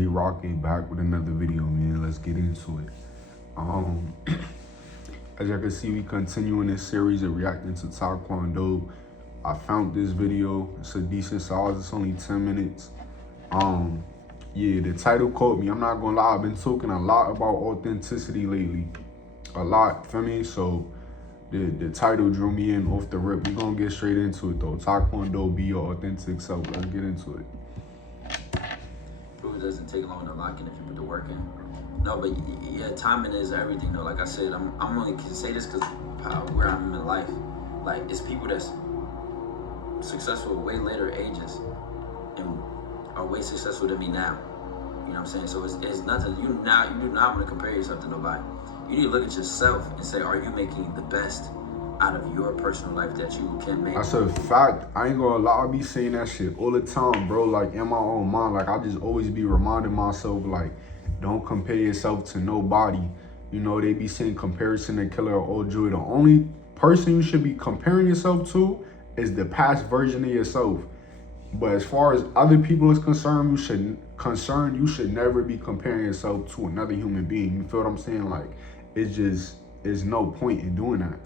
Jay Rocket back with another video, man. Let's get into it. As you can see, we continuing this series of reacting to TyKwonDoe. I found this video. It's a decent size. It's only 10 minutes. Yeah, the title caught me. I'm not gonna lie. I've been talking a lot about authenticity lately. A lot, feel me? So the title drew me in off the rip. We're gonna get straight into it though. TyKwonDoe, be your authentic self. Let's get into it. It doesn't take long to lock in if you put the work in. No, but yeah, timing is everything though. Like I said, I'm only can say this because where I'm in life. Like, it's people that's successful way later ages and are way successful than me now. You know what I'm saying? So it's nothing. You do not want to compare yourself to nobody. You need to look at yourself and say, are you making the best out of your personal life that you can make? That's a fact. I ain't gonna lie, I be saying that shit all the time, bro. Like, in my own mind, like, I just always be reminding myself, like, don't compare yourself to nobody. You know, they be saying comparison to killer or joy. The only person you should be comparing yourself to is the past version of yourself. But as far as other people is concerned, you should never be comparing yourself to another human being. You feel what I'm saying? Like, it's just, there's no point in doing that.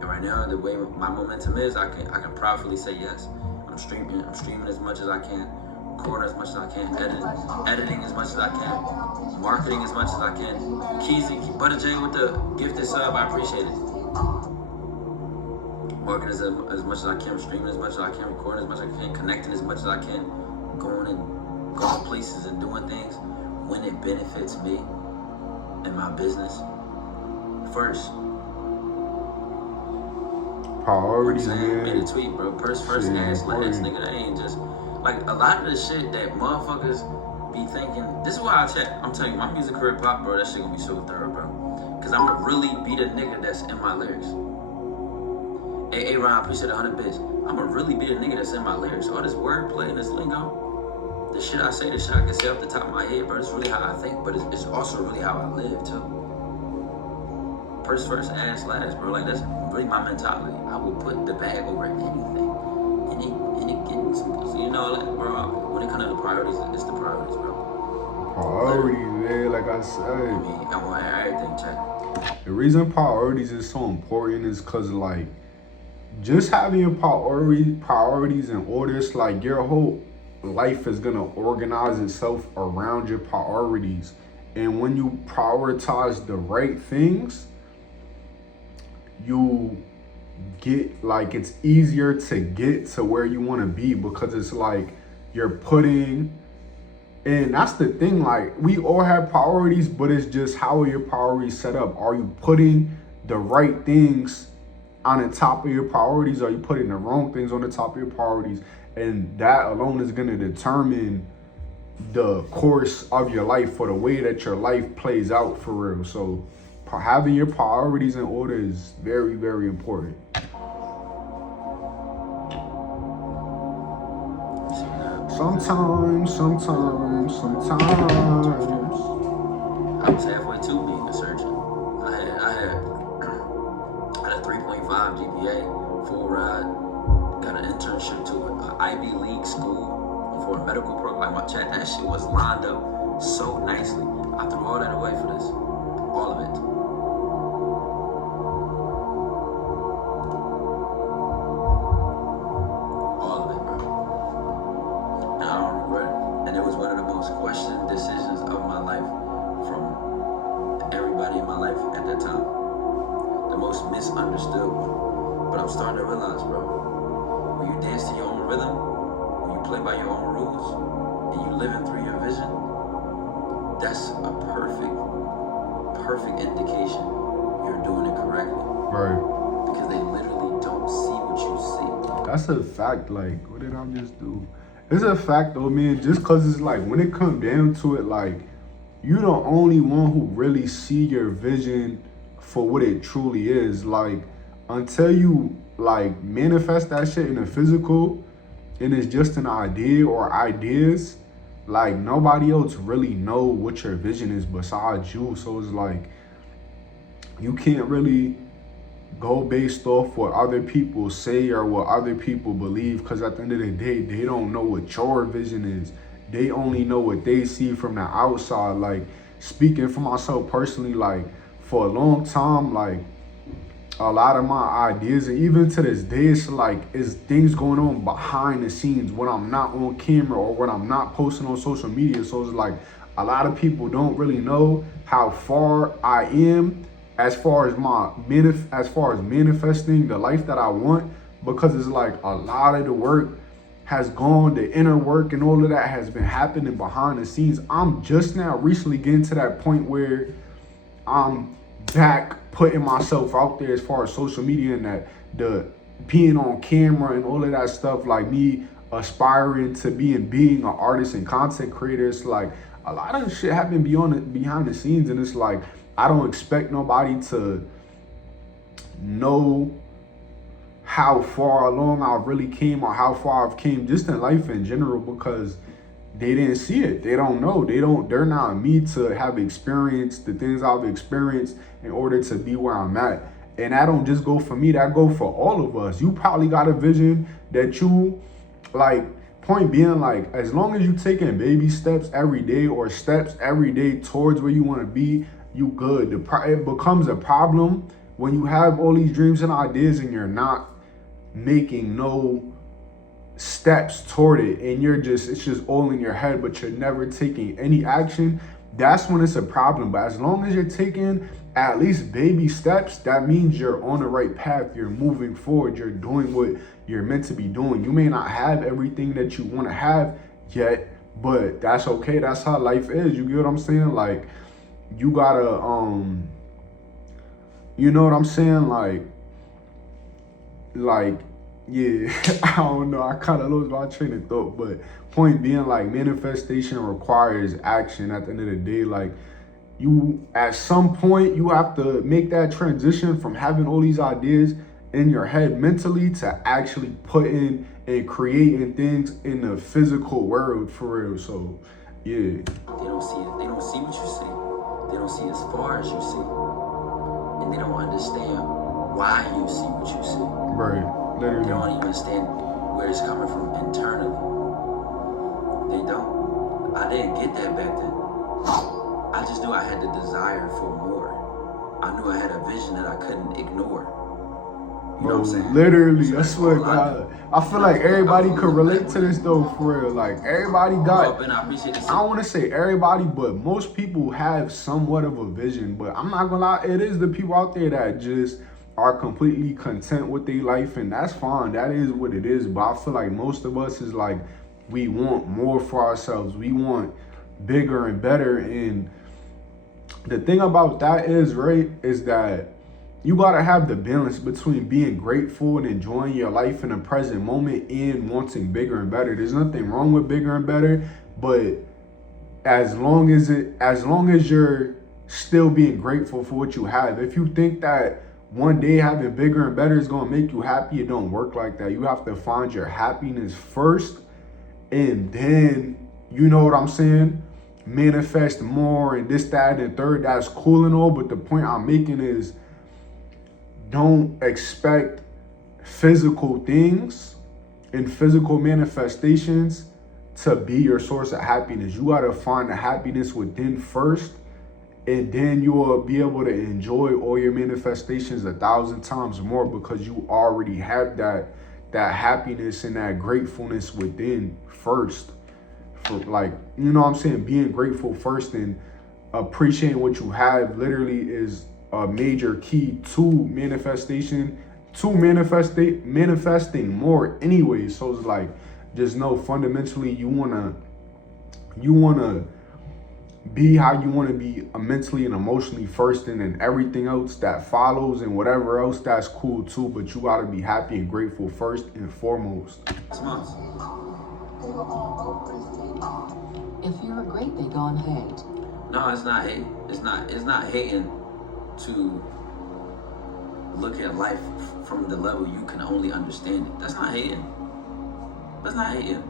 And right now, the way my momentum is, I can proudly say yes. I'm streaming as much as I can, recording as much as I can, editing as much as I can, marketing as much as I can. Keezy, Butter J with the gifted sub, I appreciate it. Marketing as much as I can, streaming as much as I can, recording as much as I can, connecting as much as I can, going places and doing things when it benefits me and my business first. Priorities, you know what I'm saying? man. Made a tweet, bro. First ass, last, nigga. That ain't just like a lot of the shit that motherfuckers be thinking. This is why I chat. I'm telling you, my music career pop, bro. That shit gonna be so thorough, bro. Cause I'ma really be the nigga that's in my lyrics. Hey, Ron, appreciate 100 bits. I'ma really be the nigga that's in my lyrics. All this wordplay and this lingo, the shit I say, the shit I can say off the top of my head, bro. It's really how I think, but it's also really how I live too. First, ass last, bro. Like, that's really my mentality. I will put the bag over anything. Any getting some pussy. You know, like, bro, when it comes to the priorities, it's the priorities, bro. Priorities, man, like I said. I mean, I want everything checked. The reason priorities is so important is because, like, just having your priorities in order, it's like your whole life is going to organize itself around your priorities. And when you prioritize the right things, you get, like, it's easier to get to where you want to be because it's like you're putting, and that's the thing, like, we all have priorities, but it's just how are your priorities set up? Are you putting the right things on the top of your priorities? Are you putting the wrong things on the top of your priorities? And that alone is going to determine the course of your life, for the way that your life plays out for real. So having your priorities in order is very, very important. Sometimes. I was halfway to being a surgeon. I had a 3.5 GPA, full ride, got an internship to an Ivy League school for a medical program. Like, my chat, that shit was lined up so nicely. I threw all that away for this. All of it. All of it, bro. And I don't regret it. And it was one of the most questioned decisions of my life from everybody in my life at that time. The most misunderstood one. But I'm starting to realize, bro, when you dance to your own rhythm, when you play by your own rules, and you living through your vision, that's a perfect indication you're doing it correctly. Right. Because they literally don't see what you see. That's a fact. Like, what did I just do? It's a fact though, man, just because it's like, when it comes down to it, like, you're the only one who really see your vision for what it truly is. Like, until you, like, manifest that shit in the physical and it's just an idea or ideas, like, nobody else really know what your vision is besides you. So it's like, you can't really go based off what other people say or what other people believe, because at the end of the day, they don't know what your vision is. They only know what they see from the outside. Like, speaking for myself personally, like, for a long time, like, a lot of my ideas, and even to this day, it's like, it's things going on behind the scenes when I'm not on camera or when I'm not posting on social media. So it's like, a lot of people don't really know how far I am as far as manifesting the life that I want, because it's like a lot of the work has gone, the inner work and all of that has been happening behind the scenes. I'm just now recently getting to that point where I'm back putting myself out there as far as social media, and that the being on camera and all of that stuff, like me aspiring to being an artist and content creator. It's like a lot of shit happening behind the scenes, and it's like I don't expect nobody to know how far along I really came or how far I've came just in life in general, because they didn't see it. They don't know. They're not me to have experienced the things I've experienced in order to be where I'm at. And that don't just go for me, that go for all of us. You probably got a vision that you like, point being, like, as long as you taking baby steps every day or steps every day towards where you want to be, you good. It becomes a problem when you have all these dreams and ideas and you're not making no steps toward it, and it's just all in your head, but you're never taking any action. That's when it's a problem. But as long as you're taking at least baby steps, that means you're on the right path. You're moving forward. You're doing what you're meant to be doing. You may not have everything that you want to have yet, but that's okay. That's how life is. You get what I'm saying? Like, you gotta you know what I'm saying? Like, yeah, I don't know. I kind of lost my train of thought, but point being, like, manifestation requires action at the end of the day. Like, you, at some point, you have to make that transition from having all these ideas in your head mentally to actually putting and creating things in the physical world for real. So, yeah. They don't see it. They don't see what you see. They don't see as far as you see. And they don't understand why you see what you see. Right. Literally. They don't even understand where it's coming from internally. They don't. I didn't get that back then. I just knew I had the desire for more. I knew I had a vision that I couldn't ignore. You know what I'm saying? Literally, I swear to God. I feel like everybody could relate to this though, for real. Like, everybody got, I don't want to say everybody, but most people have somewhat of a vision. But I'm not gonna lie, it is the people out there that just are completely content with their life, and that's fine. That is what it is. But I feel like most of us is like, we want more for ourselves. We want bigger and better. And the thing about that is, right, is that you gotta have the balance between being grateful and enjoying your life in the present moment and wanting bigger and better. There's nothing wrong with bigger and better, but as long as you're still being grateful for what you have. If you think that one day having bigger and better is gonna make you happy, it don't work like that. You have to find your happiness first, and then, you know what I'm saying, manifest more and this, that, and third. That's cool and all, but the point I'm making is, don't expect physical things and physical manifestations to be your source of happiness. You gotta find the happiness within first, and then you will be able to enjoy all your manifestations 1,000 times more, because you already have that happiness and that gratefulness within first. For, like, you know what I'm saying, being grateful first and appreciating what you have literally is a major key to manifesting more anyway. So it's like, just know fundamentally you wanna be how you want to be mentally and emotionally first, and then everything else that follows and whatever else, that's cool too, but you got to be happy and grateful first and foremost. 6 months. If you're a great big on hate. No, it's not hate. It's not hating to look at life from the level you can only understand it. That's not hating. That's not hating.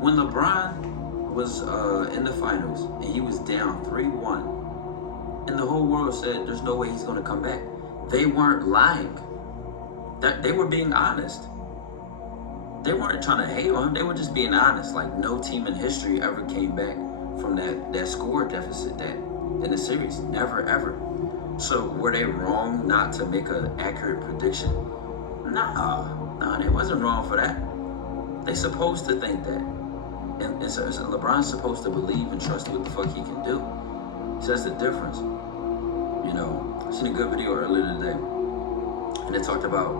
When LeBron was in the finals and he was down 3-1, and the whole world said there's no way he's gonna come back. they weren't lying. That they were being honest. They weren't trying to hate on him. They were just being honest. Like no team in history ever came back from that score deficit that in the series. Never ever. So were they wrong not to make an accurate prediction? No, they wasn't wrong for that. They supposed to think that. And so LeBron's supposed to believe and trust what the fuck he can do. So that's the difference. You know, I seen a good video earlier today, and it talked about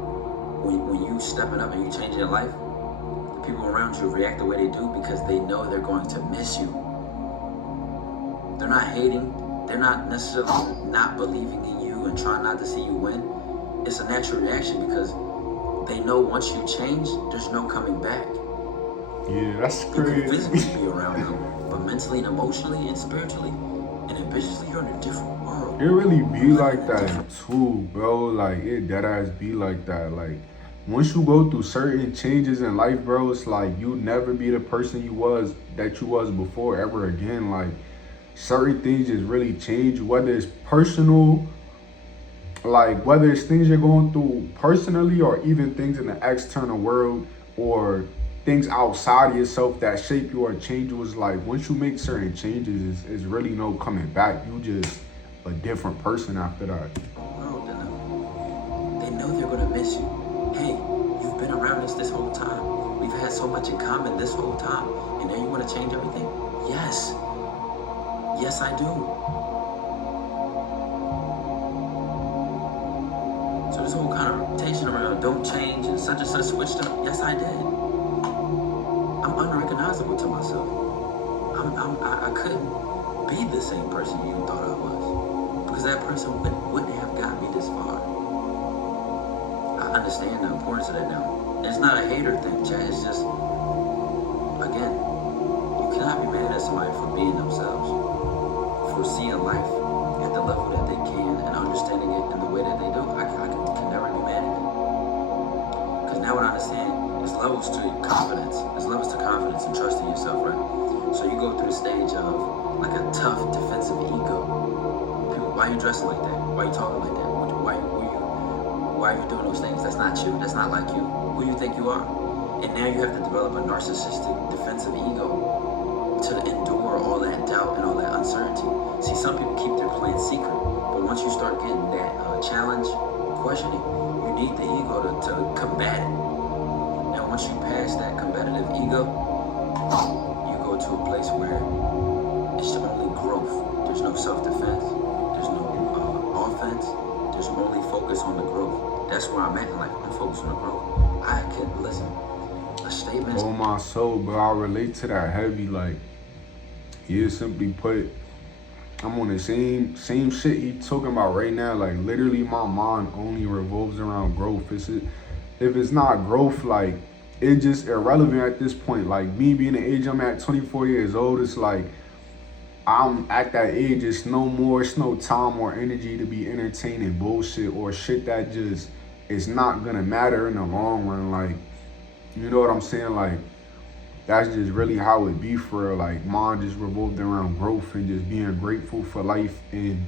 when you stepping up and you changing your life, the people around you react the way they do because they know they're going to miss you. They're not hating. They're not necessarily not believing in you and trying not to see you win. It's a natural reaction because they know once you change, there's no coming back. Yeah, that's You can crazy. physically be around them, but mentally and emotionally and spiritually and ambitiously, you're in a different world. It really be like that too, bro. Like it deadass be like that. Like once you go through certain changes in life, bro, it's like you never be the person you was before ever again. Like certain things just really change, whether it's personal, like whether it's things you're going through personally or even things in the external world or things outside of yourself that shape you or change you. Is like once you make certain changes, it's really no coming back. You just a different person after that. World, they know they're gonna miss you. Hey, you've been around us this whole time. We've had so much in common this whole time, and now you want to change everything? Yes, yes, I do. So this whole connotation around don't change and such switched up. Yes, I did. I'm unrecognizable to myself. I couldn't be the same person you thought I was. Because that person wouldn't have got me this far. I understand the importance of that now. And it's not a hater thing, Chad. It's just, again, you cannot be mad at somebody for being themselves, for seeing life at the level that they can and understanding it in the way that they do. I can never be mad at them. Because now what I understand, there's levels to confidence. There's levels to confidence and trusting yourself, right? So you go through the stage of like a tough defensive ego. Why are you dressing like that? Why are you talking like that? Why are you doing those things? That's not you. That's not like you. Who do you think you are? And now you have to develop a narcissistic defensive ego to endure all that doubt and all that uncertainty. See, some people keep their plans secret, but once you start getting that challenge, questioning, you need the ego to combat it. Now, once you pass that competitive ego, you go to a place where it's only growth. There's no self-defense. There's no offense. There's only focus on the growth. That's where I'm at in life. I'm focused on the growth. I can listen. A statement. Oh my soul, bro. I relate to that heavy. Like, yeah, simply put, I'm on the same shit he talking about right now. Like, literally, my mind only revolves around growth. If it's not growth, like, it's just irrelevant at this point. Like, me being the age I'm at, 24 years old, it's like, I'm at that age, it's no time or energy to be entertaining bullshit or shit that just is not gonna matter in the long run. Like, you know what I'm saying? Like, that's just really how it be for real. Like, mine just revolved around growth and just being grateful for life and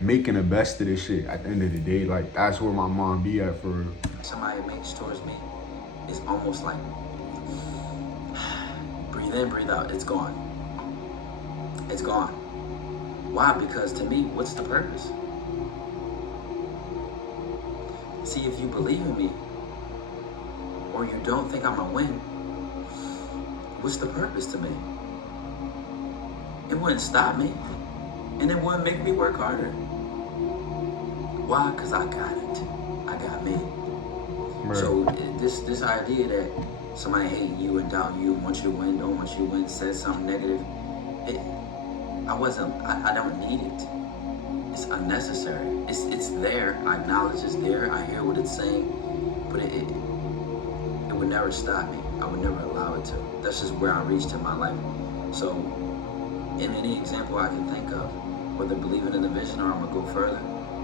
making the best of this shit at the end of the day. Like, that's where my mom be at for real. Somebody makes towards me, it's almost like breathe in, breathe out, it's gone. It's gone. Why? Because to me, what's the purpose? See, if you believe in me, or you don't think I'm gonna win, what's the purpose to me? It wouldn't stop me, and it wouldn't make me work harder. Why? Because I got it. I got me. Right. So this idea that somebody hating you and doubting you, want you to win, don't want you to win, says something negative, I don't need it. It's unnecessary. It's there. I acknowledge it's there. I hear what it's saying, but it would never stop me. I would never allow it to. That's just where I reached in my life. So, in any example I can think of, whether believing in the vision or I'm gonna go further,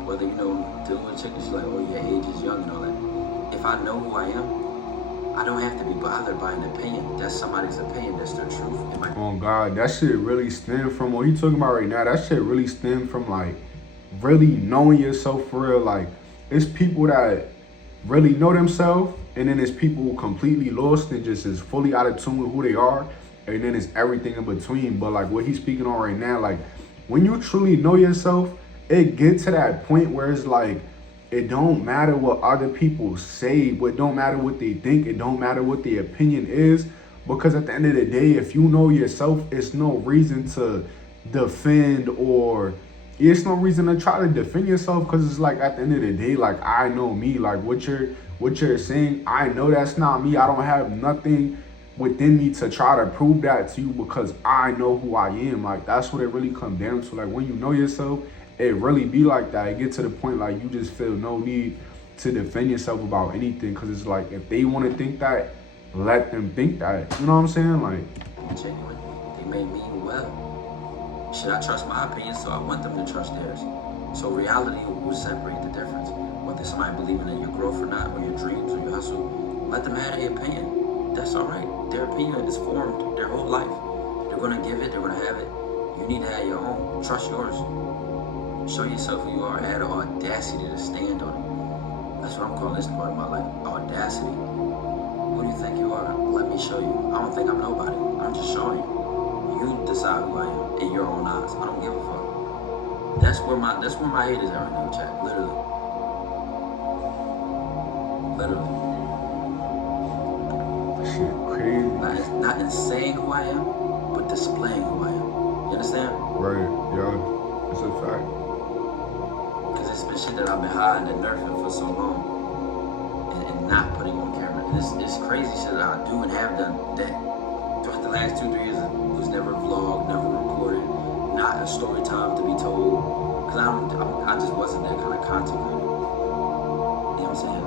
whether dealing with chickens like, oh, your age is young and all that. If I know who I am, I don't have to be bothered by an opinion. That's somebody's opinion. That's their truth. Oh God, that shit really stem from what you talking about right now. That shit really stem from like really knowing yourself for real. Like it's people that really know themselves, and then it's people completely lost and just is fully out of tune with who they are, and then it's everything in between. But like what he's speaking on right now, like when you truly know yourself, it gets to that point where it's like it don't matter what other people say, but it don't matter what they think, it don't matter what their opinion is, because at the end of the day, if you know yourself, it's no reason to defend, or it's no reason to try to defend yourself, because it's like at the end of the day, like I know me, like what you're saying, I know that's not me. I don't have nothing within me to try to prove that to you, because I know who I am. Like that's what it really comes down to. Like when you know yourself, it really be like that. It get to the point like you just feel no need to defend yourself about anything, because it's like if they want to think that, let them think that. You know what I'm saying? Like genuine. They may mean well. Should I trust my opinion? So I want them to trust theirs. So reality will separate the difference. Whether somebody believing in your growth or not, or your dreams or your hustle, let them have their opinion. That's all right. Their opinion is formed their whole life. They're gonna give it. They're gonna have it. You need to have your own. Trust yours. Show yourself who you are. Have the audacity to stand on it. That's what I'm calling this part of my life. Audacity. Who do you think you are? Let me show you. I don't think I'm nobody. I'm just showing you. You decide who I am in your own eyes. I don't give a fuck. That's where my head is at right now, chat. Literally. shit crazy. Not in saying who I am, but displaying who I am. You understand? Right, yeah. It's a fact. Because it's been shit that I've been hiding and nerfing for so long and not putting on camera. And it's crazy shit that I do and have done that throughout the last 2-3 years it was never vlogged, never recorded, not a story time to be told. Because I just wasn't that kind of content creator. You know what I'm saying?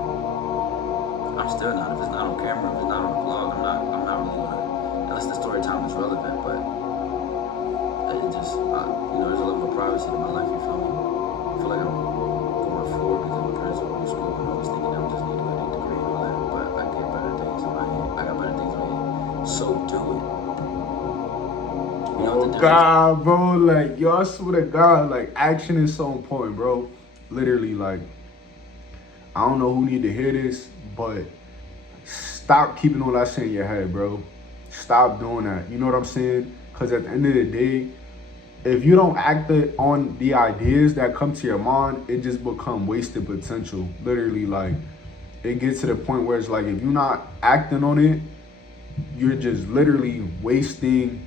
I'm still not. If it's not on camera, if it's not on the vlog, I'm not really gonna, unless the story time is relevant. But it just, there's a level of privacy in my life. You feel me? I feel like I'm going forward because my parents are old school. I'm always thinking I just need to go degree and all that. But I get better things in my head. I got better things in my head. So do it. You know what the God, bro, like, yo, I swear to God, like, action is so important, bro. Literally, like, I don't know who need to hear this, but stop keeping all that shit in your head, bro. Stop doing that. You know what I'm saying? Because at the end of the day, if you don't act on the ideas that come to your mind, it just become wasted potential. Literally, like, it gets to the point where it's like, if you're not acting on it, you're just literally wasting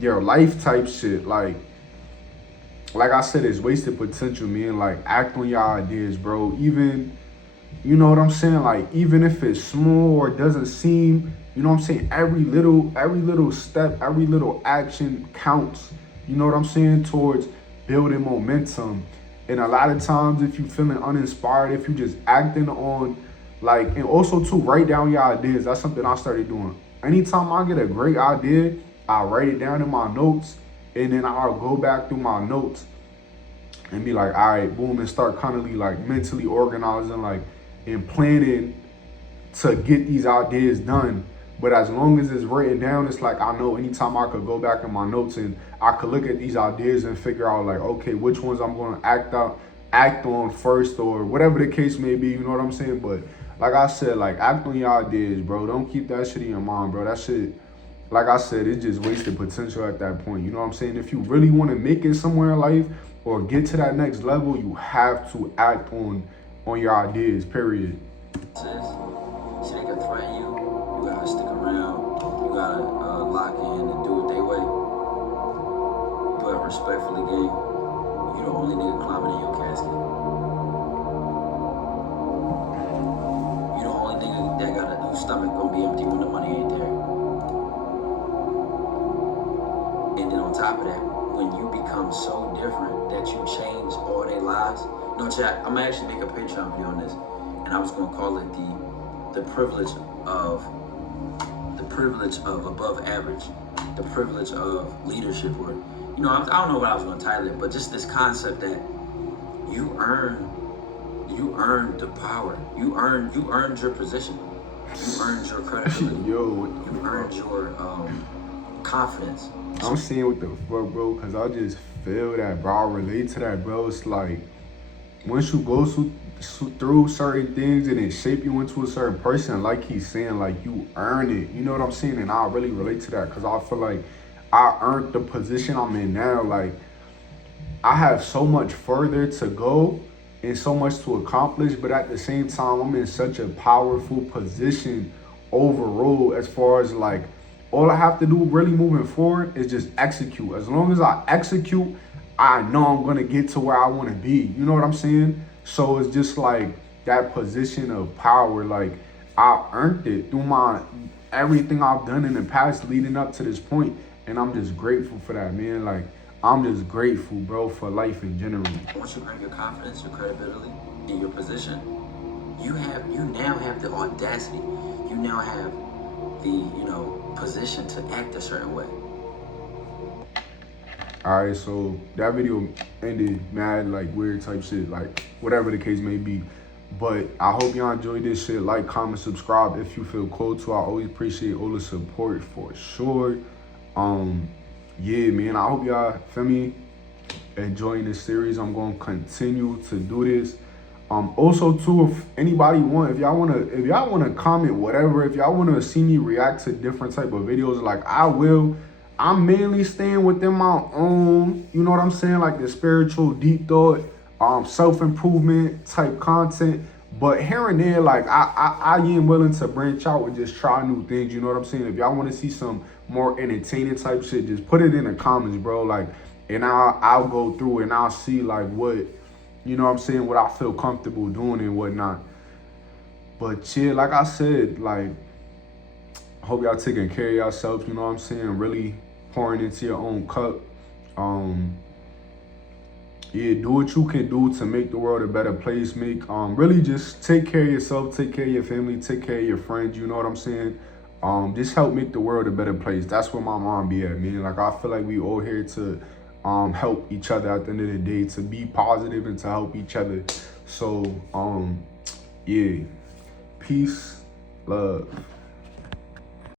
your life type shit. Like I said, it's wasted potential, man. Like, act on your ideas, bro. Even, you know what I'm saying? Like, even if it's small or doesn't seem, you know what I'm saying? Every little step, every little action counts. You know what I'm saying? Towards building momentum. And a lot of times, if you feeling uninspired, if you just acting on, like, and also too, write down your ideas. That's something I started doing. Anytime I get a great idea, I write it down in my notes, and then I'll go back through my notes and be like, all right, boom, and start kind of like mentally organizing, like, and planning to get these ideas done. But as long as it's written down, it's like I know anytime I could go back in my notes and I could look at these ideas and figure out, like, okay, which ones I'm going to act on first, or whatever the case may be. You know what I'm saying? But like I said, like, act on your ideas, bro. Don't keep that shit in your mind, bro. That shit, like I said, it just wasted potential at that point. You know what I'm saying? If you really want to make it somewhere in life or get to that next level, you have to act on your ideas, period. See, they can threaten you. You gotta stick around. You gotta lock in and do it their way. But respectfully, gang, you the only nigga climbing in your casket. You the only nigga that got whose stomach gonna be empty when the money ain't there. And then on top of that, when you become so different that you change all their lives. No, chat, I'm gonna actually make a Patreon video on this, and I was gonna call it the privilege of above average, the privilege of leadership, or I don't know what I was gonna title it, but just this concept that you earned the power, you earned your position, you earned your credibility, you earned your confidence. I'm seeing what the fuck, bro, because I just feel that, bro. I relate to that, bro. It's like, once you go through certain things and it shape you into a certain person, like he's saying, like you earn it. You know what I'm saying? And I really relate to that because I feel like I earned the position I'm in now. Like I have so much further to go and so much to accomplish, but at the same time, I'm in such a powerful position overall as far as like all I have to do really moving forward is just execute. As long as I execute, I know I'm gonna get to where I want to be. You know what I'm saying? So it's just like that position of power. Like I earned it through my everything I've done in the past leading up to this point, and I'm just grateful for that, man. Like I'm just grateful, bro, for life in general. Once you earn your confidence, your credibility, in your position, you now have the audacity. You now have the position to act a certain way. All right, so that video ended mad like weird type shit, like whatever the case may be. But I hope y'all enjoyed this shit. Like, comment, subscribe if you feel called to. I always appreciate all the support for sure. Yeah, man, I hope y'all, feel me, enjoying this series. I'm gonna continue to do this. Also too, if anybody if y'all wanna comment whatever, if y'all wanna see me react to different type of videos, like I will. I'm mainly staying within my own, you know what I'm saying, like the spiritual, deep thought, self-improvement type content. But here and there, like I am willing to branch out and just try new things, you know what I'm saying? If y'all want to see some more entertaining type shit, just put it in the comments, bro. Like, and I'll go through and I'll see like what, you know what I'm saying, what I feel comfortable doing and whatnot. But yeah, like I said, like, I hope y'all taking care of yourselves, you know what I'm saying? Really pouring into your own cup. Yeah, do what you can do to make the world a better place. Really just take care of yourself, take care of your family, take care of your friends, you know what I'm saying? Just help make the world a better place. That's where my mom be at, man. Like, I feel like we all here to help each other at the end of the day, to be positive and to help each other. So, yeah, peace, love.